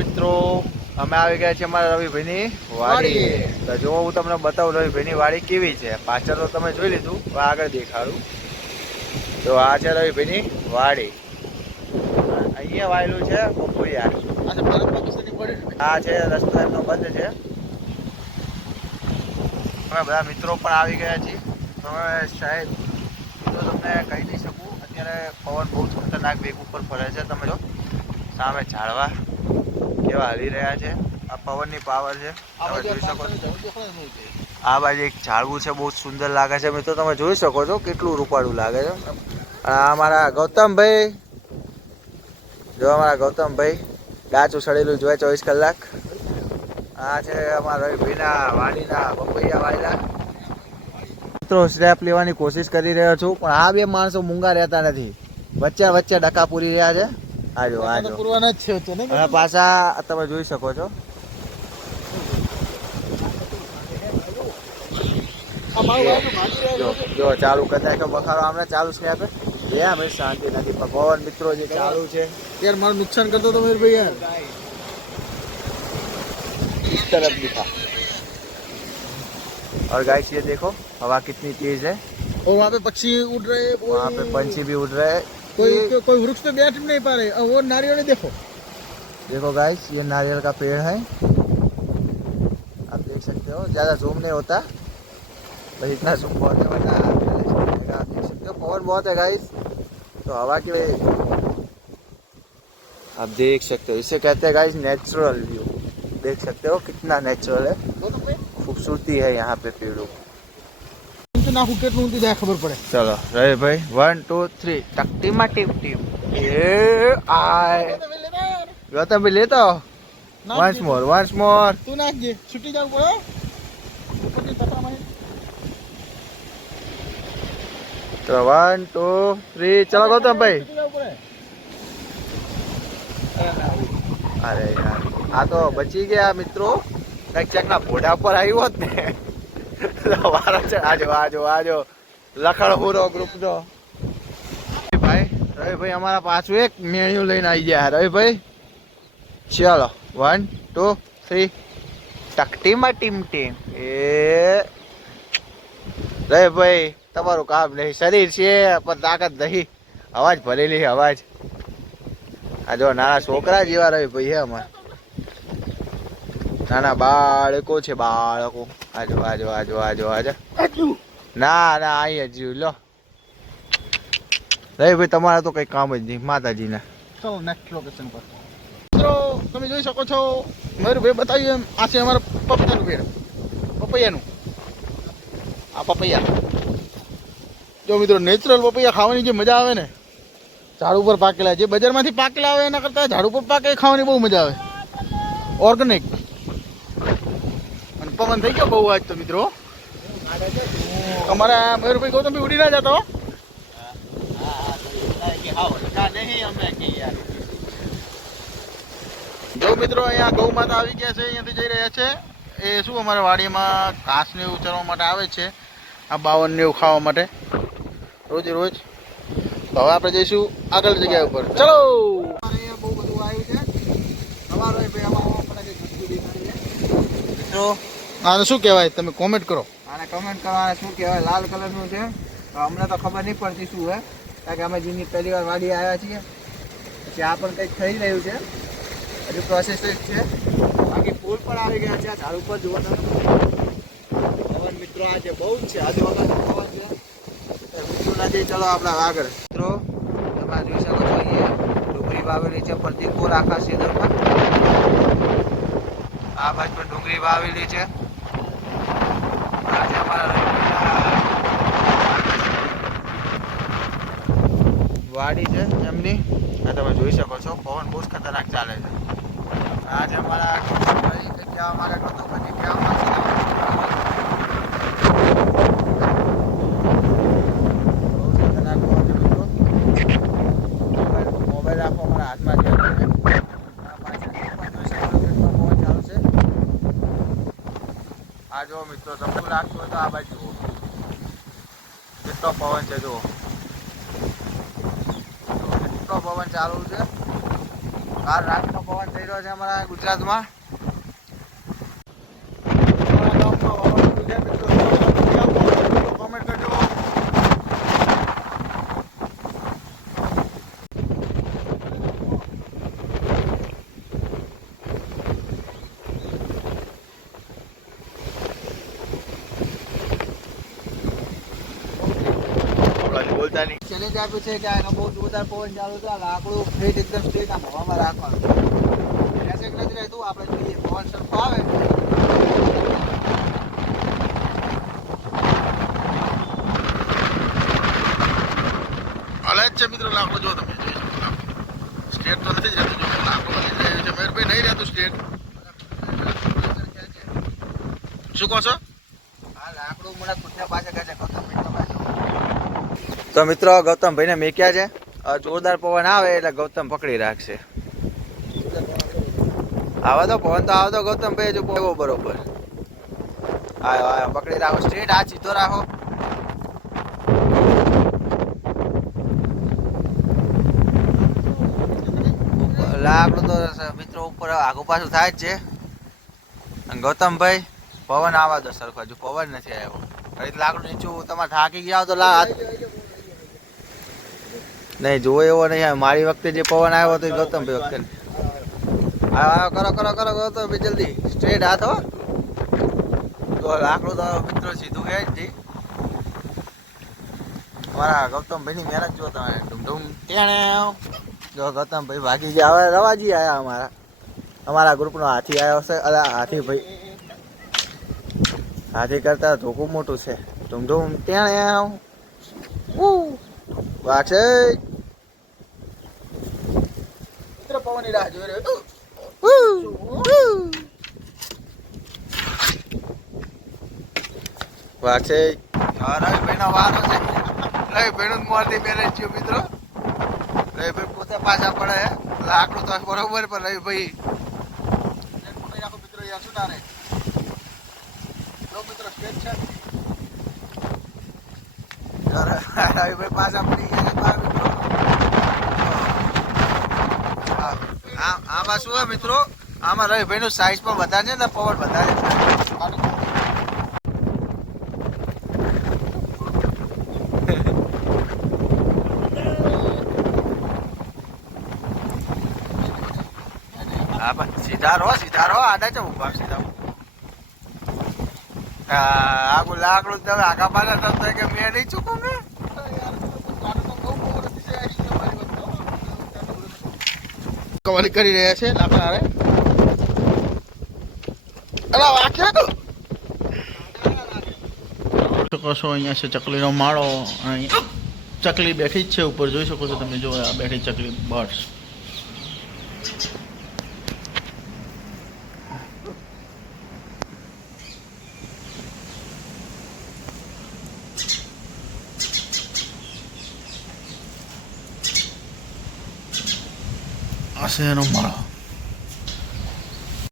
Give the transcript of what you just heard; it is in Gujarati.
મિત્રો, અમે આવી ગયા છીએ અમારા રવિભાઈની વાડી. તો જો હું તમને બતાવું રવિભાઈની વાડી કેવી છે. પાછળ તો તમે જોઈ લીધું, આગળ દેખાડું. તો આ છે રવિભાઈની વાડી. અહીંયા વાયેલું છે પપૈયા. આ છે રસ્તો એમનો બંધ છે. અમે બધા મિત્રો પણ આવી ગયા છીએ. તમે શાયદ તો તમને કહી નહીં શકું. અત્યારે પવન બહુ જ ખતરનાક વેગ ઉપર ફરે છે. તમે જો સામે ઝાડવા કેવા હલી રહ્યા છે. આ પવનની પાવર છે, તમે જોઈ શકો છો. આ બાજુ એક ઝાડવું છે, બહુ સુંદર લાગે છે મિત્રો. તમે જોઈ શકો છો કેટલું રૂપાળું લાગે છે. આ અમારા ગૌતમભાઈ, જો અમારા ગૌતમભાઈ ડાચું સડેલું જોયે 24 કલાક. આ છે અમારા રવિભાઈના વાડીના પપૈયા વાયલા. મિત્રો સ્ટેપ લેવાની કોશિશ કરી રહ્યો છું, પણ આ બે માણસો મૂંગા રહેતા નથી. વચ્ચે વચ્ચે ડકા પૂરી રહ્યા છે. આજો આજો અને પાછા તમે જોઈ શકો છો. જો ચાલુ કરી નાખ્યો બખારો આમને ચાલુ સ્નેપ. એમ શાંતિ નથી. પવન મિત્રો જે ચાલુ છે यार मारा नुकसान करता तो मेरे भैया इस तरफ दिखा. और गाइस ये देखो हवा कितनी तेज है. और वहाँ पे पक्षी उड़ रहे हैं, वहाँ पे पंछी भी उड़ रहे हैं. कोई वृक्ष पे बैठ नहीं पा रहे. वो नारियल देखो, देखो गाइस ये नारियल का पेड़ है. आप देख सकते हो. ज्यादा जूम नहीं होता, बस इतना जूम बहुत है, वरना आप देख सकते हो पवन बहुत है गाइस. तो हवा के आप देख सकते हो, इसे कहते हैं गाइस नेचुरल व्यू. देख सकते हो कितना नेचुरल है, खूबसूरती है यहाँ पे पेड़ों. खबर पड़े. चलो रहे भाई 1 2 3 टकटीमा टीम टीम. ये आए गौतम भी लेता हो. once more. तू नाच जे छुट्टी जाओ पड़ो. तो 1 2 3 चलो गौतम भाई. અરે યાર આ તો બચી ગયા મિત્રો. કઈક ચેકના ઘોડા પર આવ્યો હોત ને. વારો છે. આજો આજો આજો લખણપુરો ગ્રુપનો ભાઈ રવિભાઈ અમારા પાછું એક મેણ્યું લઈને આવી ગયા. રવિભાઈ ચલો 1 2 3 ટકટીમાં ટીમ ટીમ. એ રવિભાઈ તમારું કામ નહીં, શરીર છે પણ તાકાત નહીં. અવાજ ભરેલી અવાજ. આ જો નાના છોકરા જેવા રવિભાઈ છે અમારે. નાના બાળકો છે, બાળકો. આજો આજો આજો આજો આજો. ના ના અહીંયા જ લો રવિભાઈ. તમારે તો કઈ કામ જ નહીં માતાજીના. ચલો નેક્સ્ટ લોકેશન પર. મિત્રો તમે જોઈ શકો છો મયુરભાઈ બતાવ્યું એમ આ છે અમારા પપૈયાનું પેડ. પપૈયાનું આ પપૈયા જો મિત્રો નેચરલ પપૈયા ખાવાની જે મજા આવે ને, ઝાડ ઉપર પાકેલા. જે બજારમાંથી પાકેલા આવે એના કરતાં ઝાડ ઉપર પાકે ખાવાની બહુ મજા આવે. ઓર્ગેનિક. અને પવન થઈ ગયો બહુ આજ તો મિત્રો. અમારા મયુરભાઈ ગૌતમભાઈ ઉડી ના જતો. જો મિત્રો અહીંયા ગૌ માતા આવી ગયા છે, અહીંયાથી જઈ રહ્યા છે. એ શું અમારા વાડીમાં ઘાસ ને એવું ચરવા માટે આવે છે. આ બાવન ને એવું ખાવા માટે રોજે રોજ. તો હવે આપણે જઈશું આગળ જગ્યા ઉપર. ચલો. અહીંયા બહુ બધું આવ્યું છે. મિત્રો આને શું કહેવાય તમે કોમેન્ટ કરો. આને કમેન્ટ કરવાના શું કહેવાય. લાલ કલરનું છે. અમને તો ખબર નહીં પડતી શું છે, કારણ કે અમે જેની પહેલી વાર વાડી આવ્યા છીએ. પછી આ પણ કંઈક થઈ રહ્યું છે, હજુ પ્રોસેસ જ છે. બાકી ફૂલ પણ આવી ગયા છે. આ ઝાડ ઉપર જુઓ તમે. પવન મિત્રો આજે બહુ જ છે. આજે વખત પવન છે મિત્રો નથી. ચલો આપણે આગળ. મિત્રો તમે જોઈ શકો છો અહીંયા ડુંગળી વાવેલી છે પ્રતિકપુર આખા સીધરમાં. આ બાજુ પણ ડુંગળી વાવેલી છે. આજે અમારા વાડી છે એમની. આ તમે જોઈ શકો છો પવન બહુ જ ખતરનાક ચાલે છે. આજે અમારા કહેવા માંગે તો પછી કહેવા માંગશે મોબાઈલ રાખો અમારા હાથમાં છે. આ જો મિત્રો તમને લાગતું હોય તો આ બાજુ જુઓ કેટલો પવન છે. જુઓ કેટલો પવન ચાલુ છે. કાલ રાતનો પવન થઈ રહ્યો છે અમારા ગુજરાતમાં. કોમેન્ટ કરજો. બોલતા નહીં. ચેલેન્જ આપ્યું છે કે આ બહુ જોરદાર પવન ચાલુ છે. લાકડું ફ્લેટ એકદમ સ્ટ્રેટ આમ હવામાં રાખવાનું. એસે નથી રહેતું. આપણે જોઈએ પવન સરખો આવે. હાલે જ છે મિત્રો લાકડું જો તમે જોઈ શકો. સ્ટેટ તો નથી જ રહેતું. જો લાકડું વધી રહ્યું છે. મહેરભાઈ નહીં રહેતું સ્ટેટ. શું કહો છો? આ લાકડું મને ખુદને પાસે કહે છે ગૌતમભાઈ પાસે. તો મિત્રો ગૌતમભાઈને મેક્યા છે. જોરદાર પવન આવે એટલે ગૌતમ પકડી રાખશે. આવા તો પવન તો આવતો ગૌતમભાઈ જો એવો બરોબર. આવ્યો આવ્યો પકડી રાખો. સ્ટ્રેટ આ સીધો રાખો. લાકડું તો મિત્રો ઉપર આગુ પાછું થાય જ છે. અને ગૌતમભાઈ પવન આવવા દો સરખો. હજુ પવન નથી આવ્યો. ફરી લાકડું નીચું તમારે થાકી ગયા તો નહીં જોવો એવો નહીં. મારી વખતે જે પવન આવ્યો હતો એ ગૌતમભાઈ વખતે. આવ્યો કરો કરો કરો ગૌતમભાઈ જલ્દી સ્ટ્રેટ હાથ હો. તો લાકડું તો મિત્રો સીધું ગયા જ અમારા ગૌતમભાઈની મહેનત જો તમે ધૂમધૂમ તેણે જો ગૌતમભાઈ ભાગી ગયા. હવે રવાજી આવ્યા અમારા ગ્રુપનો હાથી આવ્યો છે. અલા હાથી ભાઈ હાથી કરતા ધોકું મોટું છે. ધૂમધૂમ તેણે વાગશે. મિત્રો પવનની રાહ જોઈ રહ્યો. વાગશે. રવિભાઈનો વારો છે. રવિભાઈનું મોરથી મેરેજ થયું મિત્રો. રવિભાઈ પોતે પાછા પડે. લાકડું તો બરોબર પણ રવિભાઈ મિત્રો યાર શું ના રે જો મિત્રો સ્ટેટ છે. રવિભાઈ પાછા પડી ગયા બાર મિત્રો. આમાં શું હોય મિત્રો, આમાં રવિભાઈનું સાઈઝ પણ વધારે છે ને પવન વધારે છે. હા પણ સીધા રહો આડા છે ઉભા સીધા. આગું લાકડું તમે આગા પાછા થતા કે મેં નહીં ચૂકું ને. કવર કરી રહ્યા છે લાકડા રે. અલા વાક્યા તો શકો છો. અહીંયા છે ચકલીનો માળો. અહીંયા ચકલી બેઠી જ છે ઉપર જોઈ શકો છો તમે. જો આ બેઠી ચકલી બર્ડ્સ. આ છે એનો માળો.